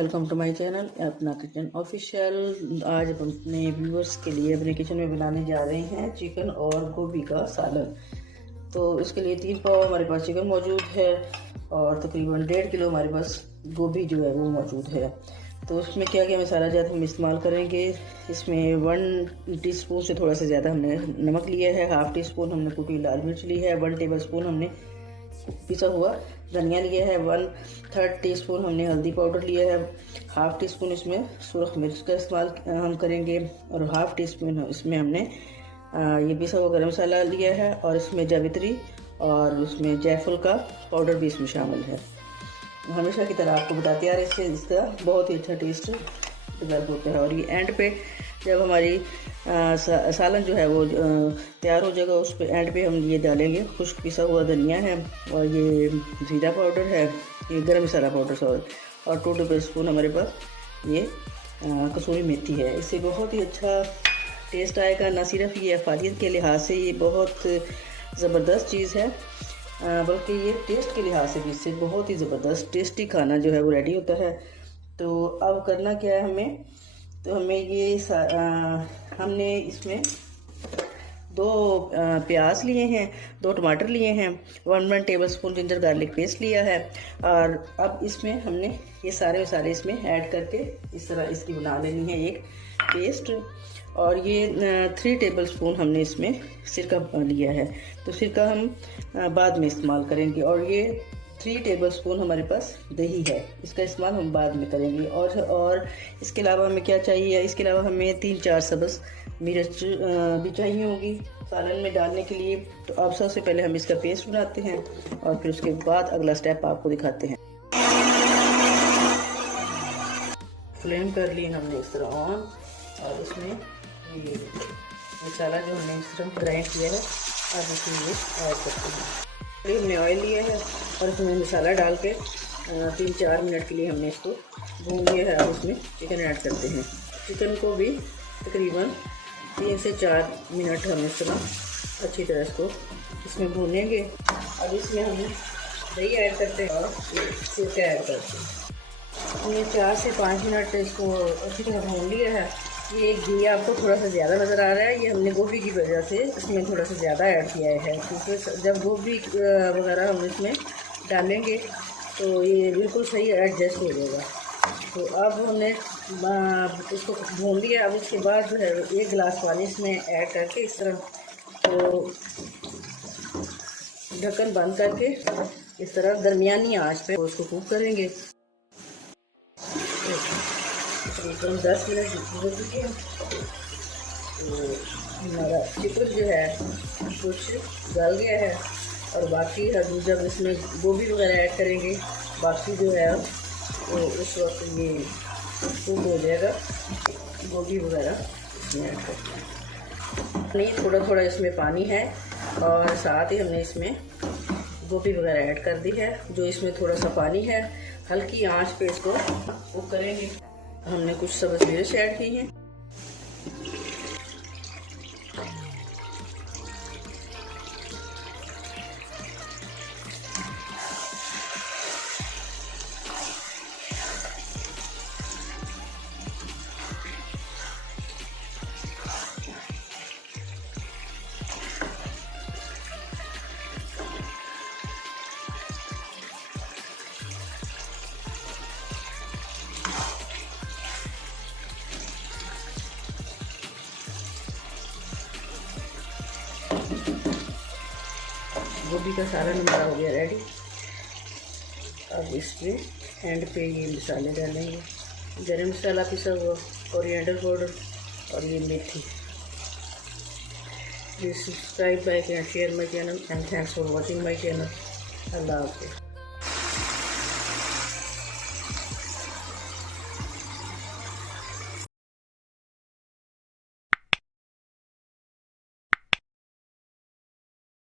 Welcome to my channel अपना kitchen official. आज हम अपने व्यूअर्स के लिए अपने किचन में बनाने जा रहे हैं चिकन और गोभी का सालन। तो इसके लिए 3 पाव हमारे पास चिकन मौजूद है और तकरीबन 1.5 किलो हमारे पास गोभी जो है वो मौजूद है। तो इसमें क्या क्या मसाला जात हम इस्तेमाल करेंगे। इसमें 1 टीस्पून से थोड़ा सा ज़्यादा हमने नमक लिया है, 1/2 टीस्पून हमने कुटी लाल मिर्च ली है, 1 टेबल स्पून हमने पिसा हुआ धनिया लिया है, 1/3 टीस्पून हमने हल्दी पाउडर लिया है, 1/2 टीस्पून इसमें सुरख मिर्च का इस्तेमाल हम करेंगे और 1/2 टीस्पून इसमें हमने ये पिसा हुआ गरम मसाला लिया है और इसमें जावित्री और उसमें जायफल का पाउडर भी इसमें शामिल है। हमेशा की तरह आपको बताते आ रहे हैं, इसका बहुत ही अच्छा टेस्ट डेवलप होता है। और ये एंड पे जब हमारी सालन जो है वो तैयार हो जाएगा, उस पे एंड पे हम ये डालेंगे खुश्क पिसा हुआ धनिया है और ये जीरा पाउडर है, ये गरम मसाला पाउडर और 2 टेबल स्पून हमारे पास ये कसूरी मेथी है। इससे बहुत ही अच्छा टेस्ट आएगा। ना सिर्फ ये अफादियत के लिहाज से ये बहुत ज़बरदस्त चीज़ है, बल्कि ये टेस्ट के लिहाज से भी इससे बहुत ही ज़बरदस्त टेस्टी खाना जो है वो रेडी होता है। तो अब करना क्या है हमें, तो हमें ये हमने इसमें 2 प्याज लिए हैं, 2 टमाटर लिए हैं, 1 table spoon ginger garlic paste लिया है और अब इसमें हमने ये सारे इसमें ऐड करके इस तरह इसकी बना लेनी है एक पेस्ट। और ये 3 टेबल स्पून हमने इसमें सिरका लिया है, तो सिरका हम बाद में इस्तेमाल करेंगे। और ये 3 टेबल स्पून हमारे पास दही है, इसका इस्तेमाल हम बाद में करेंगे। और इसके अलावा हमें क्या चाहिए, इसके अलावा हमें 3-4 सब्ज़ मिर्च भी चाहिए होगी सालन में डालने के लिए। तो अब सबसे पहले हम इसका पेस्ट बनाते हैं और फिर उसके बाद अगला स्टेप आपको दिखाते हैं। फ्लेम कर लिए हमने इस तरह ऑन और इसमें ये मसाला जो हमने इस तरह ग्राइंड किया है अब इसमें ये ऐड करते हैं। हमने ऑयल लिया है और इसमें मसाला डाल के 3-4 मिनट के लिए हमने इसको भून लिया है। अब इसमें चिकन ऐड करते हैं। चिकन को भी तकरीबन 3 से 4 मिनट हम इस तरह अच्छी तरह इसको इसमें भूनेंगे। अब इसमें हम दही ऐड करते हैं और सिरका ऐड करते हैं। हमने 4 से 5 मिनट इसको अच्छी तरह भून लिया है। ये घी आपको थोड़ा सा ज़्यादा नज़र आ रहा है, ये हमने गोभी की वजह से इसमें थोड़ा सा ज़्यादा ऐड किया है, क्योंकि जब गोभी वगैरह हम इसमें डालेंगे तो ये बिल्कुल सही एडजस्ट हो जाएगा। तो अब हमने इसको भून लिया। अब इसके बाद जो है 1 गिलास पानी इसमें ऐड करके इस तरह तो ढक्कन बंद करके इस तरह दरमियानी आंच पे उसको कुक करेंगे। तकरीबन 10 मिनट हो चुके हैं। तो हमारा चिकन जो है कुछ गल गया है और बाकी हम जब इसमें गोभी वगैरह ऐड करेंगे बाकी जो है तो उस वक्त ये कुक हो जाएगा। गोभी वगैरह इसमें ऐड करते हैं, नहीं थोड़ा थोड़ा इसमें पानी है और साथ ही हमने इसमें गोभी वगैरह ऐड कर दी है। जो इसमें थोड़ा सा पानी है, हल्की आंच पे इसको कुक करेंगे। हमने कुछ सब्ज़ मिर्च ऐड की हैं। गोभी का सारा हमारा हो गया रेडी। अब इसमें एंड पे ये मसाले डालेंगे, गरम मसाला पिसा हुआ, कोरिएंडर पाउडर और ये मेथी। Please subscribe, like and share my channel and thanks for watching my channel. अल्लाह हाफ़िज़।